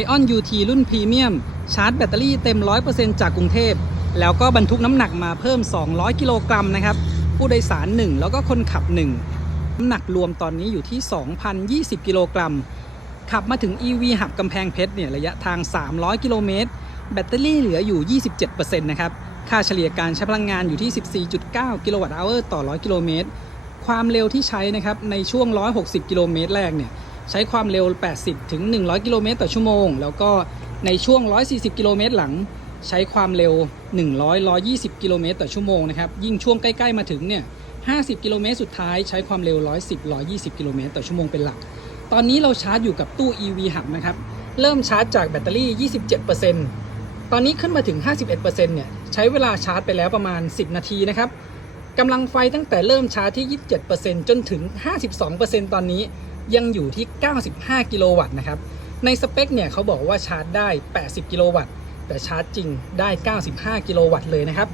Ion UT รุ่นพรีเมียม ชาร์จแบตเตอรี่เต็ม 100%จากกรุงเทพ แล้วก็บรรทุกน้ำหนักมาเพิ่ม 200 กิโลกรัมนะครับ ผู้โดยสาร 1 แล้วก็คนขับ 1 น้ำหนักรวมตอนนี้อยู่ที่ 2,020 กิโลกรัม ขับมาถึง EV หับกำแพงเพชรเนี่ยระยะทาง 300 กิโลเมตร แบตเตอรี่เหลืออยู่ 27%นะครับ ค่าเฉลี่ยการใช้พลังงานอยู่ที่ 14.9 กิโลวัตต์อเวอร์ต่อ 100 กิโลเมตร ความเร็วที่ใช้นะครับในช่วง 160 กิโลเมตรแรกเนี่ย ใช้ความเร็ว 80 ถึง 100 กิโลเมตรต่อชั่วโมง แล้วก็ในช่วง 140 กิโลเมตรหลัง ใช้ความเร็ว 100 120 กิโลเมตรต่อชั่วโมงนะครับ ยิ่งช่วงใกล้ๆมาถึงเนี่ย 50 กิโลเมตรสุดท้ายใช้ความเร็ว 110 120 กิโลเมตรต่อชั่วโมงเป็นหลัก ตอนนี้เราชาร์จอยู่กับตู้ EV Hub นะครับ เริ่มชาร์จจากแบตเตอรี่ 27%ตอนนี้ขึ้นมาถึง 51%เนี่ย ใช้เวลาชาร์จไปแล้วประมาณ 10 นาทีนะครับ กำลังไฟตั้งแต่เริ่มชาร์จที่ 27%จนถึง 52%ตอนนี้ยังอยู่ที่ 95 กิโลวัตต์นะครับ ในสเปคเนี่ยเขาบอกว่าชาร์จได้ 80 กิโลวัตต์ แต่ชาร์จจริงได้ 95 กิโลวัตต์เลยนะครับ